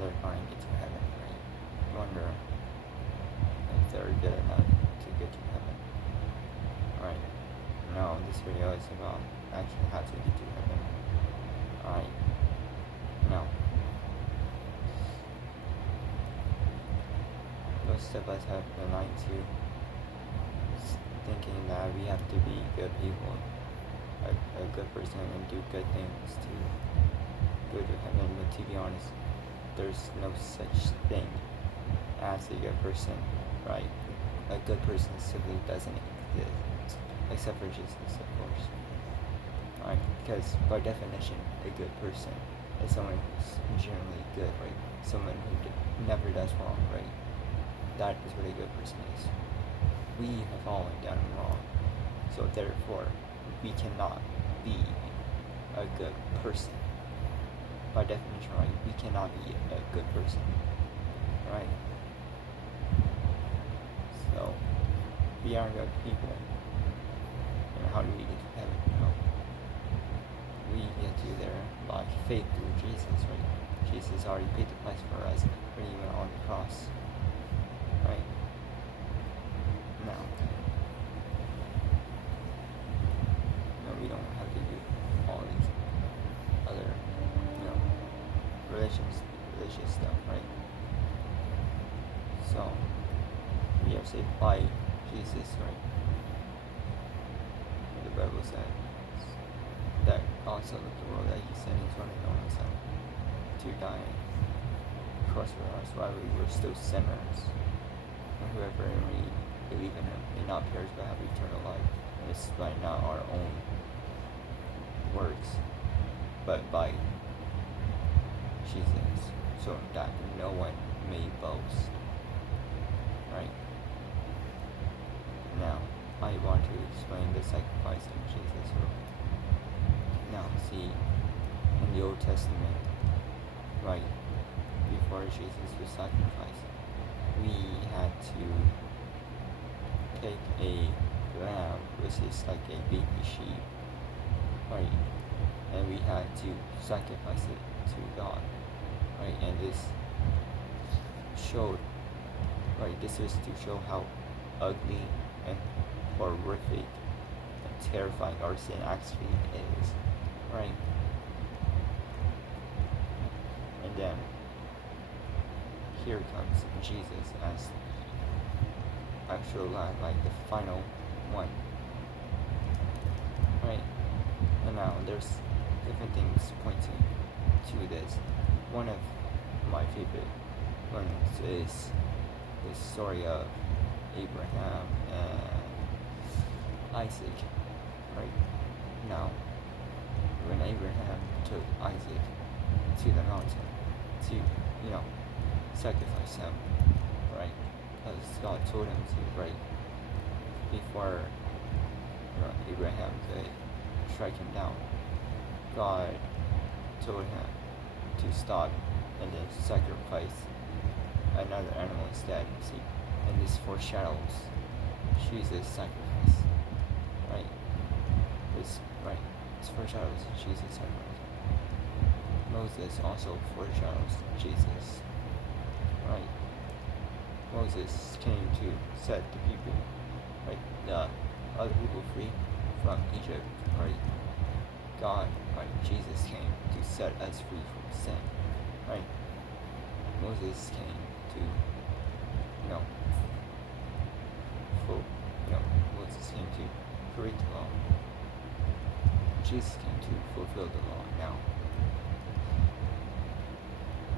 they're going to get to heaven, right? You wonder if they're good enough to get to heaven. Alright, no, this video is about actually how to get to heaven. Alright, no. Most of us have been lied to, thinking that we have to be good people, a good person, and do good things to go to heaven. But to be honest, there's no such thing as a good person, right? A good person simply doesn't exist, except for Jesus, of course. Right? Because by definition, a good person is someone who's generally good, right? Someone who never does wrong, right? That is what a good person is. We have all done wrong, so therefore, we cannot be a good person. By definition, right? We cannot be a good person, right? So, we are good people. And how do we get to heaven? No. We get to there by faith through Jesus, right? Jesus already paid the price for us when he went on the cross, right? Now, no, we don't have to do all these other, religious stuff, right? So, we are saved by Jesus, right? The Bible says that God so loved the world that he sent his one and only Son to die on the cross for us while we were still sinners. And whoever we believe in him may not perish but have eternal life. And this is by not our own works, but by Jesus, so that no one may boast. Right? Now, I want to explain the sacrifice of Jesus. Now, see, in the Old Testament, right, before Jesus was sacrificed, we had to take a lamb, which is like a baby sheep, right, and we had to sacrifice it to God, right, and this showed, right, this was to show how ugly and horrific and terrifying our sin actually is, right? And then here comes Jesus as actual lamb, like the final one, right? And now there's different things pointing to this. One of my favorite ones is the story of Abraham and Isaac, right? Now, when Abraham took Isaac to the mountain to, sacrifice him, right? As God told him to, right? Before Abraham could strike him down, God told him to stop and then sacrifice another animal instead. See, and this foreshadows Jesus' sacrifice, right? This foreshadows Jesus' sacrifice. Moses also foreshadows Jesus, right? Moses came to set the people, right, the other people free from Egypt, right? God, right, Jesus came to set us free from sin, right? Moses came to, Moses came to create the law. Jesus came to fulfill the law. Now,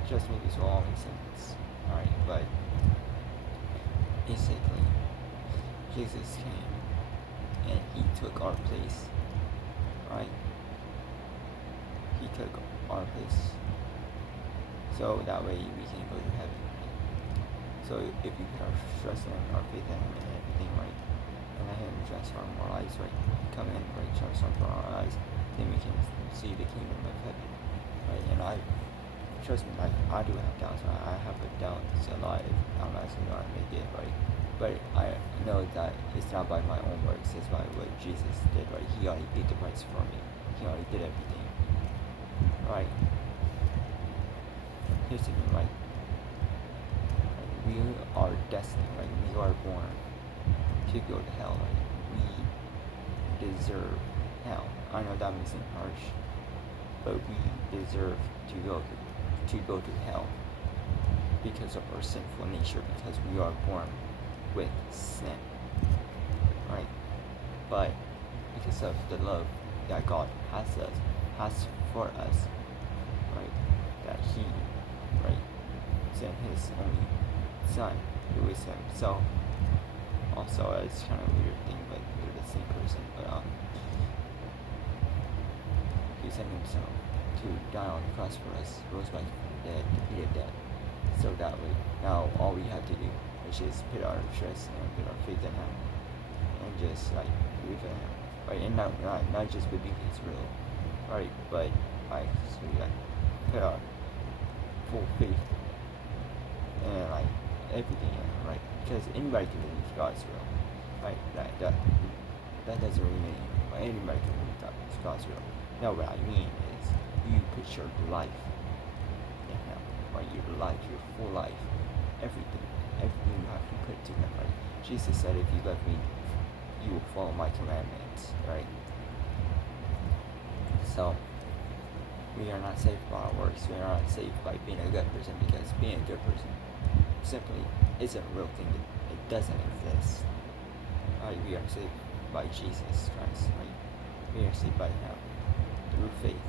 just maybe this will all make sense, alright, but basically, Jesus came and he took our place, right? He took our place, so that way we can go to heaven, right? So if we put our trust in our faith in him and everything, right, and let him transform our lives, right, come in, right, transform our lives, then we can see the kingdom of heaven, right? And trust me, like, I do have doubts, right? I have a doubt a lot if I'm actually going to make it, right? But I know that it's not by my own works, it's by what Jesus did, right? He already paid the price for me. He already did everything, right? here's the thing, like we are destined, like we are born to go to hell, like we deserve hell. I know that may seem harsh, but we deserve to go to hell because of our sinful nature, because we are born with sin, right? But because of the love that God has for us, right? That He, right, sent His only Son, who is Himself. Also, it's kind of a weird thing, but we're the same person. But He sent Himself to die on the cross for us, rose back from the dead, defeated death. So that way, now all we have to do, which is put our trust and put our faith in Him, and just like believe in Him, right? And not just believe He's real, right? But like put our full faith and like everything in Him, right? Because anybody can believe God's real, right? That doesn't really mean anything, but anybody can believe God's real. No, what I mean is you put your life in Him, right? Your life, your full life, everything you have to put to Him, right? Jesus said, if you love me, you will follow my commandments, right? So we are not saved by our works. We are not saved by being a good person, because being a good person simply isn't a real thing. It doesn't exist. Right? We are saved by Jesus Christ, right? We are saved by Him through faith.